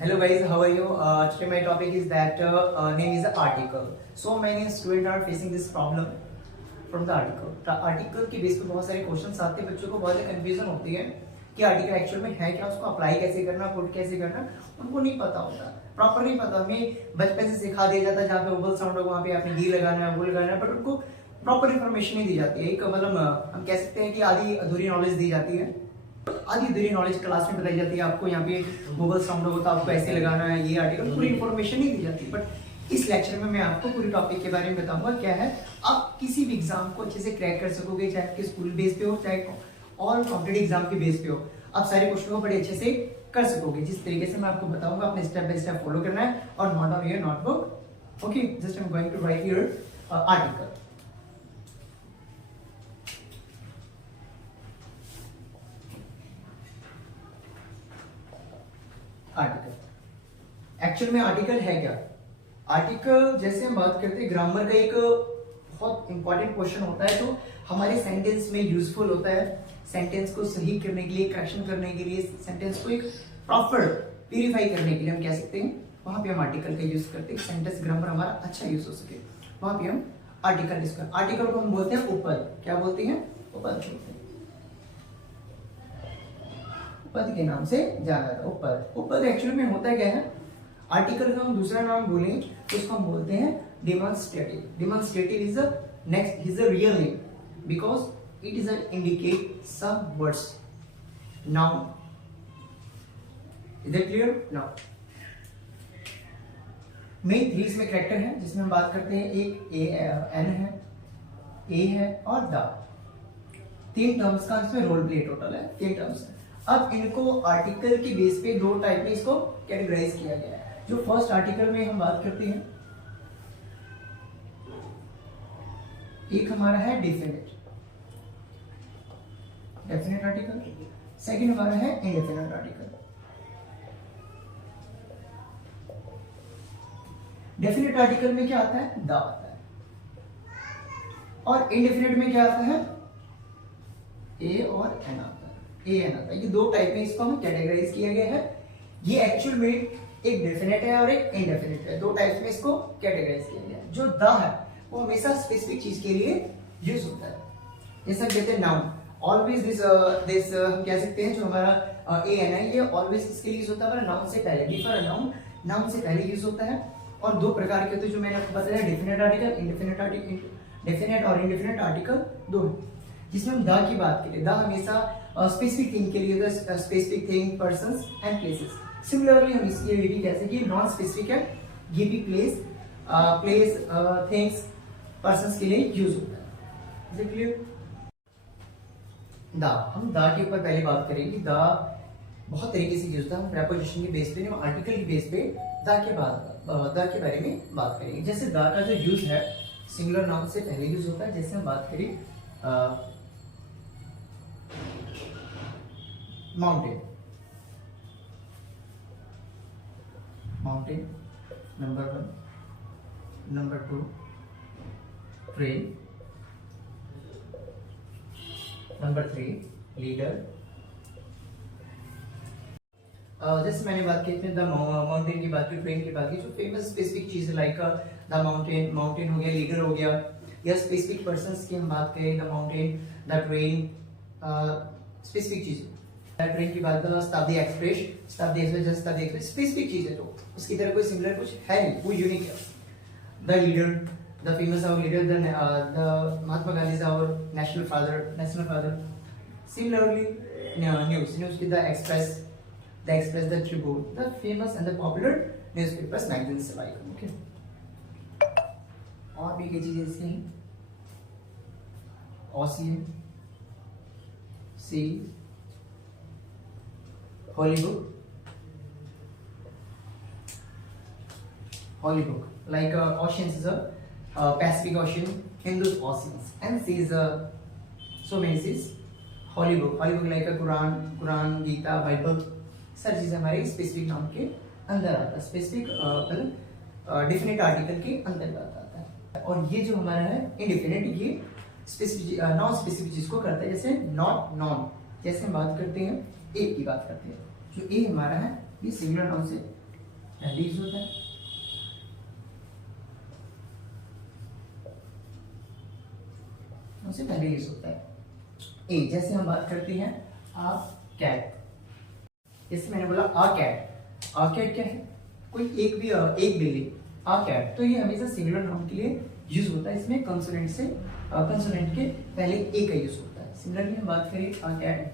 Hello guys, how are you? Today my topic is that name is article. So many students are facing this problem from the article. The article के base पे बहुत सारे questions आते हैं, बच्चों को बहुत कंफ्यूजन होती है कि आर्टिकल एक्चुअल में है क्या, उसको अप्लाई कैसे करना, पुट कैसे करना, उनको नहीं पता होता, प्रॉपर नहीं पता। हमें बचपन से सिखा दिया जाता है जहाँ पे वोवल साउंड हो वहाँ पे आपने डी लगाना है, वो लगाना है, बट उनको प्रॉपर इन्फॉर्मेशन नहीं दी जाती है। एक मतलब हम कह सकते हैं कि आधी अधूरी नॉलेज दी जाती है, आधी अधूरी नॉलेज क्लास में बताई जाती है। आपको यहाँ पे वोवल साउंड होता है, आपको ऐसे लगाना है, ये आर्टिकल पूरी इन्फॉर्मेशन नहीं दी जाती। बट इस लेक्चर में मैं आपको पूरी टॉपिक के बारे में बताऊंगा क्या है। आप किसी भी एग्जाम को अच्छे से क्रैक कर सकोगे, चाहे आपके स्कूल बेस पे हो, चाहे ऑल कॉम्पिटेटिव एग्जाम के बेस पे हो, आप सारे क्वेश्चन को बड़े अच्छे से कर सकोगे। जिस तरीके से मैं आपको बताऊंगा, आपने स्टेप बाय स्टेप फॉलो करना है और note on your notebook. Okay, just I am going to write here article. Article actual में आर्टिकल है क्या? आर्टिकल जैसे हम बात करते हैं, ग्रामर का एक बहुत इंपॉर्टेंट क्वेश्चन होता है, तो हमारे सेंटेंस में यूजफुल होता है। सेंटेंस को सही करने के लिए, करेक्शन करने के लिए, सेंटेंस को एक प्रॉपर प्यूरिफाई करने के लिए हम कह सकते हैं, वहां पे हम आर्टिकल का यूज करते हैं। सेंटेंस ग्रामर हमारा अच्छा यूज हो सके, वहां पे हम आर्टिकल यूज करते हैं। आर्टिकल को हम बोलते हैं उपद। क्या बोलते हैं? उपद बोलते हैं। उपद के नाम से जाना जाता है। उपद, उपद एक्चुअली में होता क्या है? आर्टिकल का हम दूसरा नाम बोलें तो उसको हम बोलते हैं demonstrative. Demonstrative is next is a real name because it is indicate some words. Noun, is it clear? Now main three इसमें कैरेक्टर है जिसमें हम बात करते हैं। एक एन है, ए है और द। तीन टर्म्स का इसमें रोल प्ले टोटल है, तीन टर्म्स है। अब इनको आर्टिकल के बेस पे दो टाइप में इसको कैटेगराइज किया गया है। जो फर्स्ट आर्टिकल में हम बात करते हैं, एक हमारा है डेफिनेट, डेफिनेट आर्टिकल। सेकंड हमारा है इंडेफिनेट आर्टिकल। डेफिनेट आर्टिकल में क्या आता है? द आता है। और इंडेफिनेट में क्या आता है? ए और एन आता है। ए एन आता है। ये दो टाइप में इसको हम कैटेगराइज किया गया है। ये एक्चुअल में एक डेफिनेट है और एक इंडेफिनेट है, दो टाइप्स में इसको कैटेगराइज किया गया है। जो द है वो हमेशा स्पेसिफिक चीज के लिए यूज होता है। जैसे हम कहते हैं नाउन, ऑलवेज दिस हम कह सकते हैं जो हमारा ए एन है, ये ऑलवेज किसके लिए यूज होता है? नाउन से पहले। बिफोर नाउन, नाउन से पहले यूज होता है। और दो प्रकार के होते हैं जो मैंने आपको बताया, definite article, indefinite article. Definite और इंडेफिनेट आर्टिकल दो है। जिसमें हम द की बात करें, द हमेशा स्पेसिफिक थिंग के लिए, specific thing, persons and places. Similarly हम इसके लिए भी कह सकते हैं नॉन स्पेसिफिक है, ये भी प्लेस, थिंग्स, पर्संस के लिए यूज होता है। Is it clear? द, हम द के ऊपर पहले बात करेंगे। द बहुत तरीके से यूज होता है। हम प्रेपोजिशन के बेस पे नहीं, आर्टिकल के बेस पे द के बारे में बात करेंगे। जैसे द का जो यूज है सिंगुलर नाउन से पहले यूज होता है। जैसे हम बात करें mountain, mountain number 1, number 2 train, number 3 leader. जैसे मैंने बात की द माउंटेन की बात की, ट्रेन की बात की, जो फेमस स्पेसिफिक चीज लाइक द माउंटेन, माउंटेन हो गया, लीडर हो गया, या स्पेसिफिक पर्संस की हम बात करें, the mountain, the train, specific चीज। ट्रेन की बात करें शताब्दी एक्सप्रेस, शताब्दी एक्सप्रेस, शताब्दी एक्सप्रेस स्पेसिफिक चीज है, तो उसकी तरह कोई सिमिलर कुछ है नहीं, वो यूनिक है। The leader, the famous our leader, the Mahatma Gandhi is our national father. Similarly news, news की the Express, the Tribune, the famous and the popular newspapers, magazines like. Okay, और भी कई चीजें इसकी हैं, ocean, sea, Hollywood like oceans is a Pacific Ocean, Hindus oceans, and seas so many seas. Hollywood like a Quran, Gita, Bible, सारी चीजें हमारे specific नाम के अंदर आता है, स्पेसिफिक डेफिनेट आर्टिकल के अंतर्गत आता है। और ये जो हमारा है इंडेफिनेट, ये स्पेसिफिक नॉन स्पेसिफिक चीज को करता है। जैसे नॉट, नॉन, जैसे हम बात करते हैं ए की बात करते हैं, जो ए हमारा है ये सिंगुलर नाउन से पहले यूज होता है। उससे पहले यूज होता है। ए, जैसे हम बात करते हैं आ कैट, जैसे मैंने बोला आ कैट, आ कैट क्या है, कोई एक बिल्ली, आ कैट, तो ये हमेशा सिंगुलर नाउन के लिए यूज होता है। इसमें कंसोनेंट से कंसोनेंट के पहले ए का यूज होता है। सिमिलरली हम बात करें आ कैट,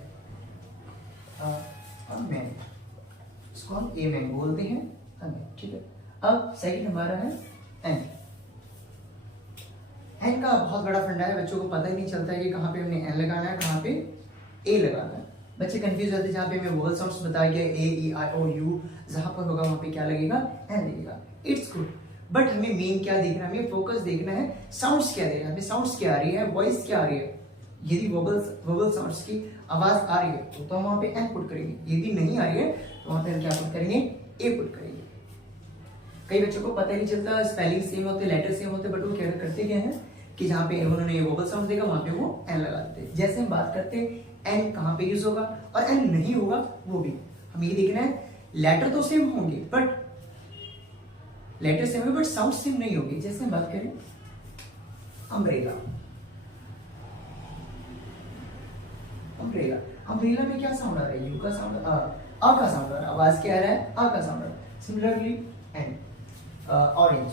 आ मैन, इसको हम ए मैन बोलते हैं, ठीक है। अब सेकंड हमारा है एन। एन का बहुत बड़ा फंडा है, बच्चों को पता ही नहीं चलता है कि कहाँ पे हमने एन लगाना है, कहाँ पे ए लगाना है। बच्चे कंफ्यूज होते हैं, जहाँ पे हमें वोवल साउंड्स बताया गया ए ई आई ओ यू, जहाँ पर होगा वहाँ पे क्या लगेगा, एन लगेगा। इट्स गुड, बट हमें मेन क्या देखना है, हमें फोकस देखना है साउंड्स क्या दे रहा है, हमें साउंड्स क्या आ रही है, वॉइस क्या आ रही है। यदि वोवल साउंड्स की आवाज आ रही है तो हम वहाँ पे एन पुट करेंगे, यदि नहीं आ रही है तो वहाँ पे हम क्या पुट करेंगे, ए पुट करेंगे। कई बच्चों को पता ही नहीं चलता, स्पेलिंग सेम होते, लेटर सेम होते, बट वो क्या करते क्या है कि जहाँ पे उन्होंने वोवल साउंड देखा वहाँ पे वो एन लगा देते हैं। जैसे हम बात करते हैं एन कहाँ पे यूज होगा और एन नहीं होगा, वो भी हमें ये देखना है। लेटर तो सेम होंगे बट लेटर सेम होंगे बट साउंड सेम नहीं होगी। जैसे हम बात करें अम्ब्रेला, अम्ब्रेला, अम्ब्रेला में क्या साउंड आ रहा है, यू का साउंड, आ का साउंड आ रहा है, आवाज क्या आ रहा है, आ का साउंड आ रहा है। सिमिलरली एन, ऑरेंज,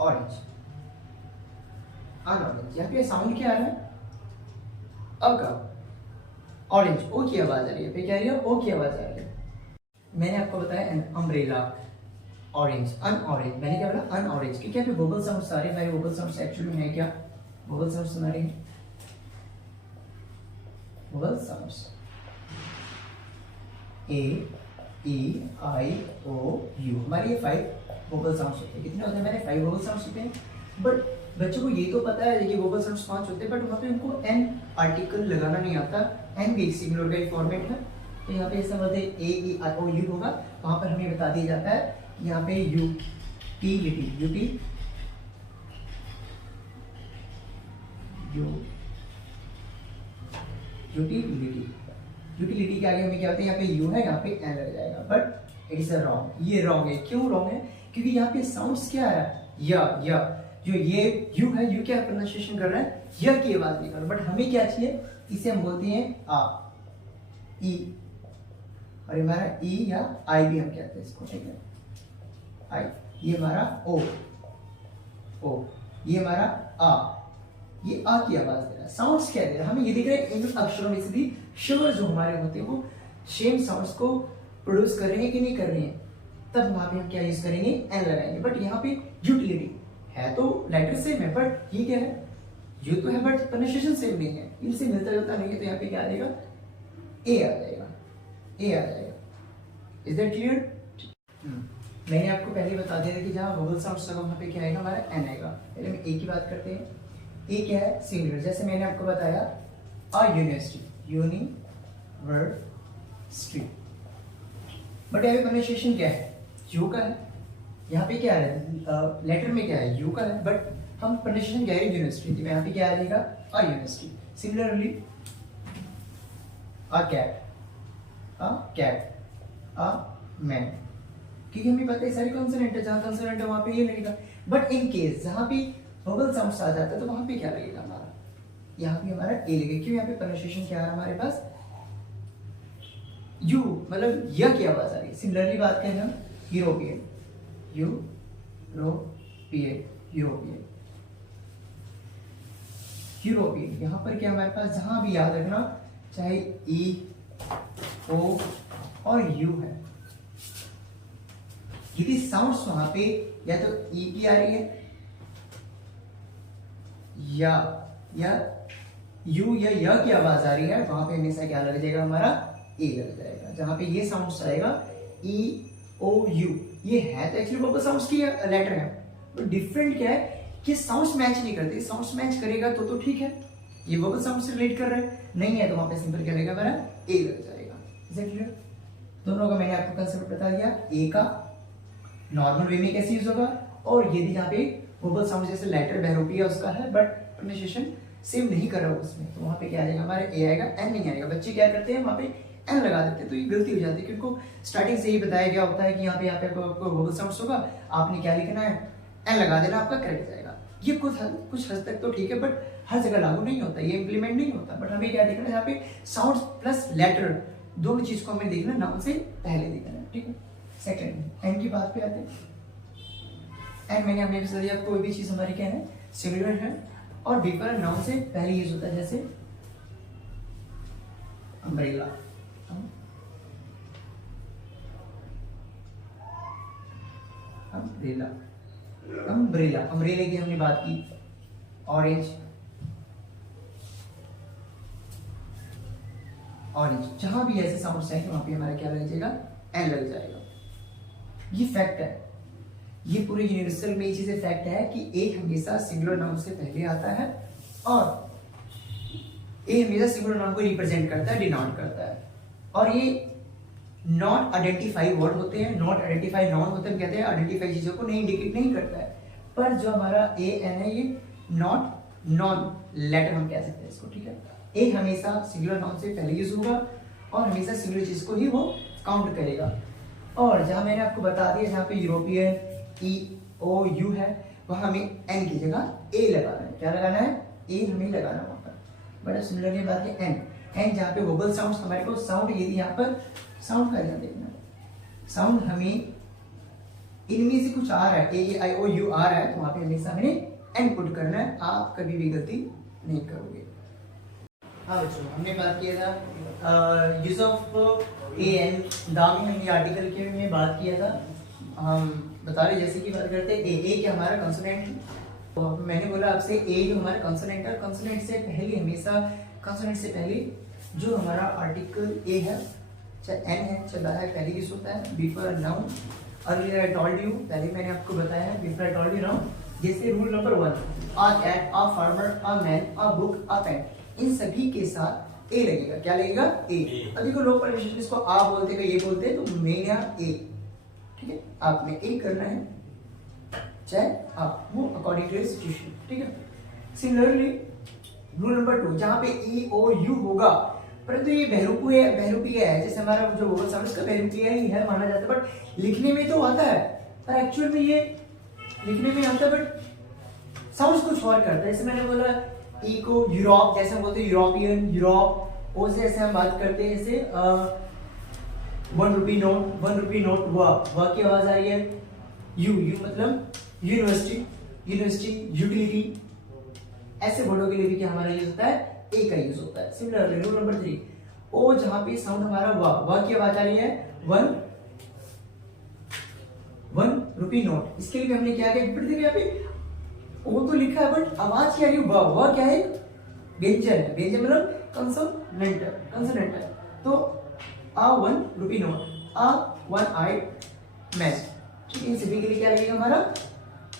ऑरेंज, अनऑरेंज, यहाँ पे साउंड क्या आ रहा है, अ का, ऑरेंज, ओ की आवाज आ रही है, पे क्या आ रही है, ओ की आवाज आ रही है। मैंने आपको बताया एन, अम्ब्रेला, ऑरेंज, अनऑरेंज, मैंने क्या बोला, अनऑरेंज, क्योंकि यहाँ पे वोवल साउंड्स आ रहे हैं। हमारे वोवल साउंड्स एक्चुअली में है क्या, वोवल साउंड्स हमारे vowel sounds A E I O U, हमारे ये 5 वोवल साउंड्स होते हैं। कितने होते हैं, मैंने 5 वोवल साउंड्स होते हैं। बट बच्चों को ये तो पता है कि वोवल साउंड्स 5 होते हैं, बट वहाँ पे उनको एन आर्टिकल लगाना नहीं आता। एन भी एक सिंगुलर का एक फॉर्मेट है, तो यहाँ पे ऐसा बोलते हैं ए ई आई ओ यू होगा, वहाँ पर हमें बता दिया जाता है यहाँ पे यूटिलिटी, यूटिलिटी के आगे हमें क्या होता है, यहाँ पे यू है, यहाँ पे एन लग जाएगा, बट इट इज रॉन्ग। ये रॉन्ग है, क्यों रॉन्ग है, क्योंकि यहाँ पे साउंड्स क्या आ रहा है, या जो ये यू है, यू क्या प्रोनाउंसिएशन कर रहा है, या की आवाज नहीं कर रहा, बट हमें क्या चाहिए, इसे हम बोलते हैं आ, ई, और हमारा ई या आई भी हम कहते हैं इसको, ठीक है, आई, ये हमारा ओ, ये हमारा आ, ये आ की आवाज दे रहा है। साउंड्स क्या दे रहा है, हमें ये दिख रहा है इन अक्षरों में से भी शवर जो हमारे होते हैं वो सेम साउंड्स को प्रोड्यूस कर रहे हैं कि नहीं कर रहे हैं, तब वहां पे हम क्या यूज करेंगे, एन लगाएंगे। बट यहाँ पे यूटिलिटी है तो लेटर सेम है, बट ये क्या है, यू तो है बट प्रोनाउंसिएशन सेम नहीं है, इनसे मिलता जुलता नहीं है, तो यहाँ पे क्या आ जाएगा, ए आ जाएगा, ए आ जाएगा। Is that clear? मैंने आपको पहले बता दिया था कि जहाँ वोवल साउंड्स लगा वहाँ पे क्या आएगा, हमारा एन आएगा। पहले हम ए की बात करते हैं। ए क्या है, सिंगुलर, जैसे मैंने आपको बताया अ यूनिवर्सिटी, यूनिवर्सिटी, बट यहाँ पे प्रोनाउंसिएशन क्या है, यू का है, यहाँ पे क्या है, लेटर में क्या है, यू का है, बट हम प्रोनाउंसिएशन क्या है, यूनिवर्सिटी, तो यहाँ पे क्या आ जाएगा, a university. Similarly a cat, a man, क्योंकि हमें पता है सारी कॉन्सोनेंट है, जहाँ कॉन्सोनेंट है वहाँ पे ये लगेगा। बट इन केस जहाँ पे वोवल साउंड्स आ जाता है तो वहाँ पे क्या लगेगा, हमारा यहाँ पे हमारा ए लगेगा, क्यों, यहाँ पे प्रोनाउंसिएशन क्या आ रहा है हमारे पास, यू, मतलब य की आवाज आ रही है। सिमिलरली बात करें हम यूरोपियन, यूरोपियन, यहाँ पर क्या हमारे पास, जहां भी याद रखना चाहे ई ओ और यू है, यदि साउंड्स वहां पे या तो ई की आ रही है या यू या य की आवाज आ रही है, वहां पे हमेशा क्या लग जाएगा, हमारा ए लग जाएगा। जहां पे ये साउंड्स आएगा ई ओ यू, ये है तो एक्चुअली वोकल साउंड्स की लेटर है, तो डिफरेंट क्या है कि साउंड्स मैच नहीं करते। साउंड्स मैच करेगा तो ठीक है, ये वोकल साउंड से रिलेट कर रहा है, नहीं है तो वहां पे सिंपल क्या लगेगा, हमारा ए लग जाएगा। Is that clear? दोनों का मैंने आपको कंसेप्ट बता दिया, ए का नॉर्मल वे में कैसे यूज होगा, और यदि यहाँ पे वोकल साउंड जैसे लेटर बहरूपिया उसका है बट प्रोनाउंसिएशन सेम नहीं कर रहा हूँ उसमें, तो वहाँ पे क्या आ जाएगा हमारे ए आएगा, एन नहीं आएगा। बच्चे क्या करते हैं वहाँ पे एन लगा देते हैं, तो ये गलती हो जाती है क्योंकि स्टार्टिंग से ही बताया गया होता है कि यहाँ पे आपको वोवल साउंड्स होगा, आपने क्या लिखना है, एन लगा देना, आपका करेक्ट जाएगा। ये कुछ हद तक तो ठीक है, बट हर जगह लागू नहीं होता, ये इंप्लीमेंट नहीं होता। बट हमें क्या देखना है, यहाँ पे साउंड प्लस लेटर दोनों चीज को हमें देखना, नाउन से पहले देखना है, ठीक है। सेकंड एन की बात पे आते हैं। एन मैंने हमने बता दिया, कोई भी चीज हमारी क्या है, सिंगुलर है और बीपर नाउन से पहले यूज होता है, जैसे अम्ब्रेला, अम्ब्रेला, अम्ब्रेला, अम्ब्रेला की हमने बात की। ऑरेंज, ऑरेंज, जहां भी ऐसे साउंड्स हैं वहां पे हमारा क्या लग जाएगा, एन लग जाएगा। ये फैक्ट है, ये पूरे यूनिवर्सल में ये चीजें फैक्ट है कि ए हमेशा सिंगुलर नाउन से पहले आता है और ए हमेशा सिंगुलर नाउन को रिप्रेजेंट करता है, डिनोट करता है। और ये नॉट आइडेंटिफाई वर्ड होते हैं, नॉट आइडेंटिफाई नाउन होते हैं, कहते हैं आइडेंटिफाई चीजों को नहीं इंडिकेट नहीं करता है। पर जो हमारा ए एन है ये नॉट नॉन लेटर हम कह सकते हैं इसको, ठीक है। ए हमेशा सिंगुलर नाउन से पहले यूज होगा और हमेशा सिंगुलर चीज को ही वो काउंट करेगा। और जहां मैंने आपको बता दिया जहां पे यूरोपियन ई ओ यू है वहां हमें एन की जगह ए लगाना है। क्या लगाना है, ए हमें लगाना है वहां पर। बट अब सिमिलरली बात है एन, एन जहां पे वोवल साउंड्स हमारे को साउंड, यदि यहाँ पर साउंड का ध्यान देखना, साउंड हमें इनमें से कुछ आ रहा है, ए आई ओ यू आ रहा है, तो वहां पे हमेशा हमें एन पुट करना है, आप कभी भी गलती नहीं करोगे। हाँ बच्चों, हमने बात किया था यूज ऑफ ए एन, दाम हमने आर्टिकल के में बात किया था। हम बता रहे जैसे कि बात करते हैं ए क्या हमारा कंसोनेंट, तो मैंने बोला आपसे ए जो हमारा कंसोनेंट है, कंसोनेंट से पहले हमेशा, कंसोनेंट से पहले जो हमारा आर्टिकल ए है, चाहे एन है चाहे है, पहले यूज होता है before noun. Earlier I told you, पहले मैंने आपको बताया है before I told you noun. जैसे rule number 1, a cat, a farmer, a man, a book, a pen, इन सभी के साथ ए लगेगा। क्या लगेगा, ए। अब देखो लोग परमिशन इसको आ बोलते हैं, ये बोलते हैं, तो मेन यहाँ ए, ठीक है। आपने ए करना है चाहे आप, वो अकॉर्डिंग टू सिचुएशन, ठीक है। सिमिलरली रूल नंबर 2, जहां पे ई ओ यू होगा, परंतु ये बहरूपी है, बहरूपी है, जैसे हमारा जो वोवल साउंड इसका बहरूपी है माना जाता है, बट लिखने में तो आता है, पर एक्चुअल में ये लिखने में आता है बट साउंड्स कुछ और करता है। जैसे मैंने बोला ई को यूरोप, जैसे हम बोलते हैं यूरोपियन, यूरोप, ओ से ऐसे हम बात करते हैं, जैसे 1 रुपी नोट, 1 रुपी नोट, वाह की आवाज आ रही है। यू मतलब यूनिवर्सिटी, यूनिवर्सिटी, यूटिलिटी, ऐसे वर्डों के लिए भी क्या हमारा यूज होता है, ए का यूज होता है। सिमिलरली रूल नंबर 3, ओ जहां पे साउंड हमारा वाह की आवाज आ रही है, 1 रुपी नोट, इसके लिए भी हमने क्या किया, देखिए यहाँ पे ओ तो लिखा है बट आवाज क्या आ रही है, वाह क्या है, व्यंजन है, व्यंजन मतलब कंसोनेंट, कंसोनेंट है। तो आ 1 रुपी नोट, आ 1 आई मैच, ठीक है। इन सभी के लिए क्या लगेगा हमारा,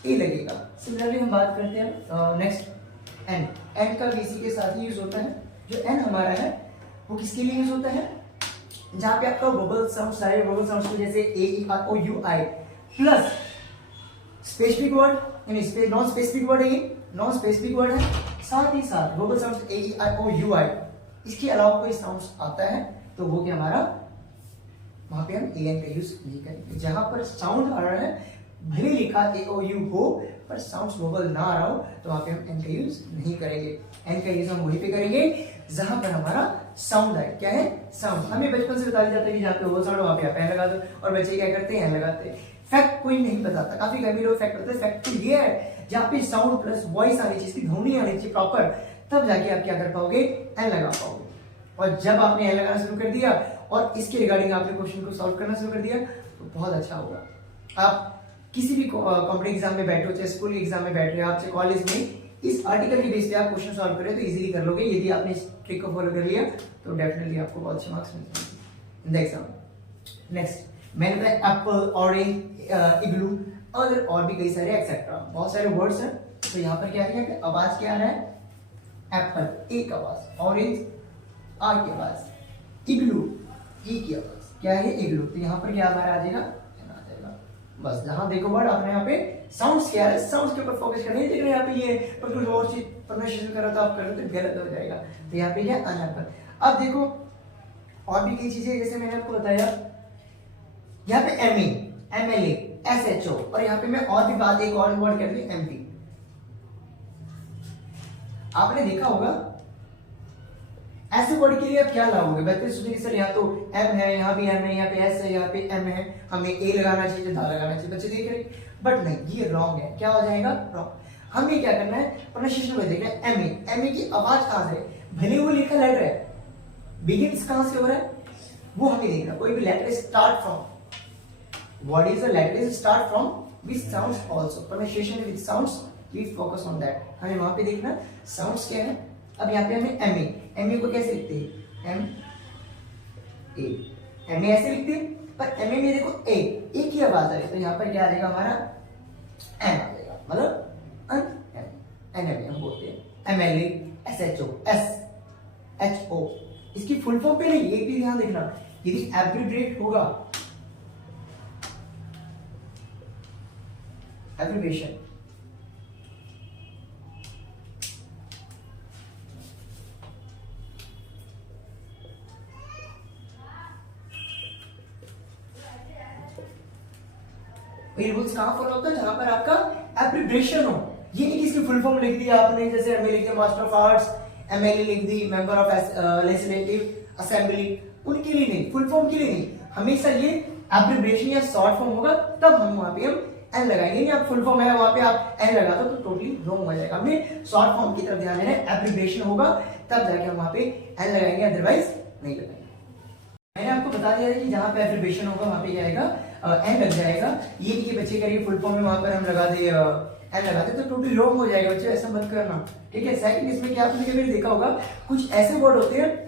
ए लगेगा। सिमिलरली हम बात करते हैं नेक्स्ट एन, एन का भी इसी के साथ ही यूज होता है। जो एन हमारा है वो किसके लिए यूज होता है, जहां पे आपका वोवल साउंड सारे वोवल साउंड्स को जैसे A E O U I plus specific word, यानी नॉन स्पेसिफिक वर्ड है, ये नॉन स्पेसिफिक वर्ड है, साथ ही साथ vowel sounds A E I O U I, इसके अलावा कोई साउंड्स आता है तो वो क्या हमारा, वहां पे हम ए एन का यूज नहीं करेंगे। जहां पर साउंड आ रहा है, भले लिखा ए ओ यू हो पर साउंड्स वोवल ना आ रहा हो, तो वहां पे हम एन का यूज नहीं करेंगे। एन का यूज हम वहीं पे करेंगे जहां पर हमारा साउंड है। क्या है, साउंड। हमें बचपन से बताया जाता है कि जहां पे वोवल साउंड वहां पे आप एन लगा दो, और बच्चे क्या करते हैं, एन लगाते हैं। फैक्ट कोई नहीं बताता, काफी कभी लोग फैक्ट बताते हैं। फैक्ट तो ये है जहां पे साउंड प्लस वॉइस आनी चाहिए, इसकी ध्वनि आनी चाहिए प्रॉपर, तब जाके आप क्या कर पाओगे, एन लगा पाओगे। और जब आपने एन लगाना शुरू कर दिया और इसके रिगार्डिंग आपने क्वेश्चन को सॉल्व करना शुरू कर दिया, तो बहुत अच्छा होगा। आप किसी भी कॉम्पिटिटिव एग्जाम में बैठे हो, चाहे स्कूल एग्जाम में बैठ रहे हो, आप चाहे कॉलेज में, इस आर्टिकल के बेस पे आप क्वेश्चन सॉल्व करें तो इजीली कर लोगे। यदि आपने इस ट्रिक को फॉलो कर लिया तो डेफिनेटली आपको बहुत अच्छे मार्क्स मिल जाएंगे इन द एग्जाम। नेक्स्ट मैंने बताया एप्पल, ऑरेंज, इग्लू, और भी कई सारे एक्सेट्रा, बहुत सारे वर्ड्स हैं। तो यहाँ पर क्या है, आवाज क्या आ रहा है, एप्पल ए की आवाज, ऑरेंज आ की आवाज, इग्लू ई की आवाज, क्या है इग्लू। तो यहाँ पर क्या हमारा आ जाएगा, बस। जहां देखो वर्ड आपने यहाँ पे साउंड्स क्या है, साउंड्स के ऊपर फोकस करना है। देख रहे हैं यहाँ पे ये पर कुछ और चीज प्रोनाउंसिएशन करा तो आप कर रहे हो तो गलत हो जाएगा, तो यहाँ पे क्या अनएपल। अब देखो और भी कई चीजें, जैसे मैंने आपको बताया यहाँ पे M A, M L A, S H O, और यहाँ पे मैं और भी बात एक और वर्ड कर दी एम पी। आपने देखा होगा ऐसे वर्ड के लिए आप क्या लाओगे, बच्चे सोचेंगे सर यहाँ तो एम है, यहाँ भी एम है, यहाँ पे एस है, यहाँ पे एम है, हमें ए लगाना चाहिए, दा लगाना चाहिए, बच्चे देख रहे, बट नहीं ये रॉन्ग है। क्या हो जाएगा रॉन्ग। हमें क्या करना है, प्रोनाउंसिएशन में देखना है एम ए, एम ए की आवाज कहां से, भले वो लिखा लेटर है, बिगिंस कहां से हो रहा है वो हमें देखना। कोई भी letter start from, what is the letter is start from which sounds also, pronunciation with sounds, please focus on that। हमें वहां पे देखना sounds क्या है। अब यहाँ पे हमें एम ए को कैसे लिखते हैं, एम ए, एम ए ऐसे लिखते हैं, पर एम ए में देखो ए की आवाज आ रही है, तो यहाँ पर क्या आ जाएगा हमारा एम आ जाएगा, मतलब एन एम हम बोलते हैं, M L A, S H O, S H O, इसकी फुल फॉर्म पे नहीं, एक भी ध्यान देखना, यदि एब्रिविएट होगा, एब्रिविएशन, रूल्स कहां फॉलो होता है, जहां पर आपका एब्रिविएशन हो। ये नहीं कि इसकी फुल फॉर्म लिख दी आपने, जैसे एमए लिख दिया मास्टर ऑफ आर्ट्स, एमएलए लिख दी मेंबर ऑफ लेजिस्लेटिव असेंबली, उनके लिए नहीं, फुल फॉर्म के लिए नहीं, हमेशा ये एब्रिविएशन या शॉर्ट फॉर्म होगा तब हम वहां पे हम एन लगाएंगे। नहीं आप फुल फॉर्म है वहां पे आप एन लगा दो तो टोटली रॉन्ग हो जाएगा। हमें शॉर्ट फॉर्म की तरफ ध्यान देना है, एब्रिविएशन होगा तब जाके हम वहां पे एन लगाएंगे, अदरवाइज नहीं लगाएंगे। मैंने आपको बता दिया कि जहां पे एब्रिविएशन होगा वहां पे क्या आएगा, एन लग जाएगा। ये नहीं कि बच्चे करिए फुल फॉर्म में वहां पर हम लगा दे एन लगा दे तो टोटली रॉन्ग हो जाएगा, बच्चे ऐसा मत करना, ठीक है। सेकंड इसमें क्या आपने कभी देखा होगा, कुछ ऐसे वर्ड होते हैं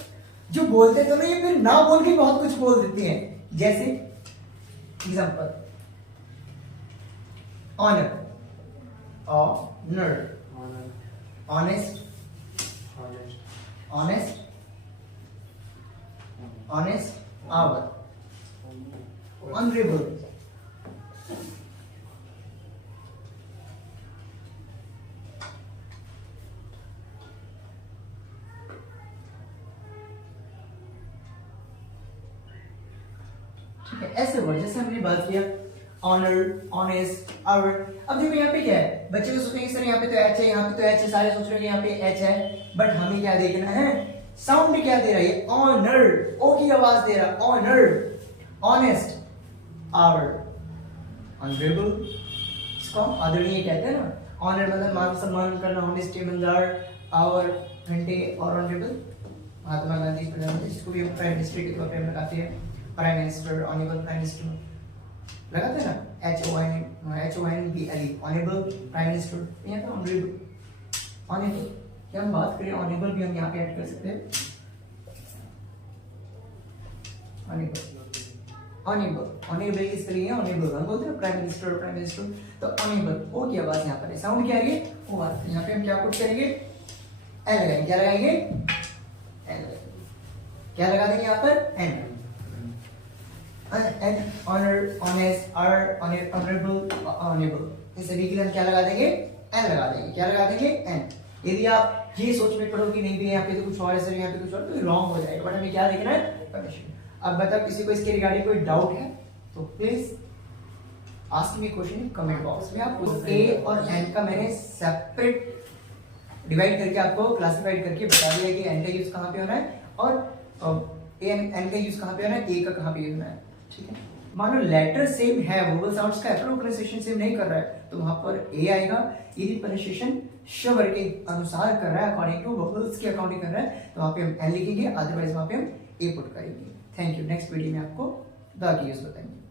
जो बोलते तो नहीं, फिर ना बोल के बहुत कुछ बोल देते हैं, जैसे example honour, honour, honest, honest, honest, hour, honourable, ठीक है। ऐसे वर्ड जैसे हमने बात किया ऑनर, ऑनेस्ट, आवर। अब देखो यहाँ पे क्या है, बच्चे को सोचेंगे सर यहाँ पे तो एच है, यहाँ पे तो एच है, सारे सोच रहे हैं यहाँ पे एच है, बट हमें क्या देखना है, साउंड क्या दे रहा है, ऑनर, ओ की आवाज दे रहा है, ऑनर, ऑनेस्ट, आवर, ऑनरेबल, इसको आदरणीय कहते हैं ना, ऑनर मतलब मान सम्मान करना, ऑनेस्ट ईमानदार, आवर घंटे, और ऑनरेबल महात्मा गांधी प्रधानमंत्री, जिसको भी हम प्राइम मिनिस्टर के तौर पर लगाते हैं, prime minister, honourable prime minister लगाते हैं ना, HONBLE, ऑनरेबल प्राइम मिनिस्टर, यहाँ पे ऑनरेबल, ऑनरेबल क्या हम बात करें, ऑनरेबल भी हम यहाँ पे ऐड कर सकते हैं, ऑनरेबल, ऑनरेबल, ऑनरेबल किस लिए है, ऑनरेबल हम बोलते हैं प्राइम मिनिस्टर, प्राइम मिनिस्टर, तो ऑनरेबल, ओ की आवाज यहाँ पर है, साउंड क्या आ रही है, ओ आ रही है, यहाँ पे हम क्या पुट करेंगे, एन लगाएंगे, क्या लगाएंगे, एन लगाएंगे, क्या लगा देंगे यहाँ पर, an, an, honour, honest, hour, honourable, honourable, इन सभी के लिए हम क्या लगा देंगे, एन लगा देंगे, क्या लगा देंगे, एन। यदि आप ये सोच में पढ़ो कि नहीं भी यहाँ पे तो कुछ और है सर, यहाँ पे कुछ और, तो रॉन्ग हो जाएगा, बट हमें क्या देखना है, परमिशन। अब बताओ किसी को इसके रिगार्डिंग कोई डाउट है तो please ask me question in comment box में। आपको ए और एन का मैंने सेपरेट डिवाइड करके आपको क्लासिफाइड करके बता दिया कि एन का यूज कहाँ पे होना है और एन का यूज कहाँ पे होना है, ए का कहाँ पे होना है, ठीक है। मानो लेटर सेम है, वोवल साउंड्स का प्रोनाउंसिएशन सेम नहीं कर रहा है तो वहां पर ए आएगा। यदि प्रोनाउंसिएशन शब्द के अनुसार कर रहा है, अकॉर्डिंग टू वोवल्स के अकॉर्डिंग कर रहा है तो वहां पे हम एन लिखेंगे, अदरवाइज वहां पे हम ए पुट करेंगे। Thank you. नेक्स्ट वीडियो में आपको द की यूज बताएंगे।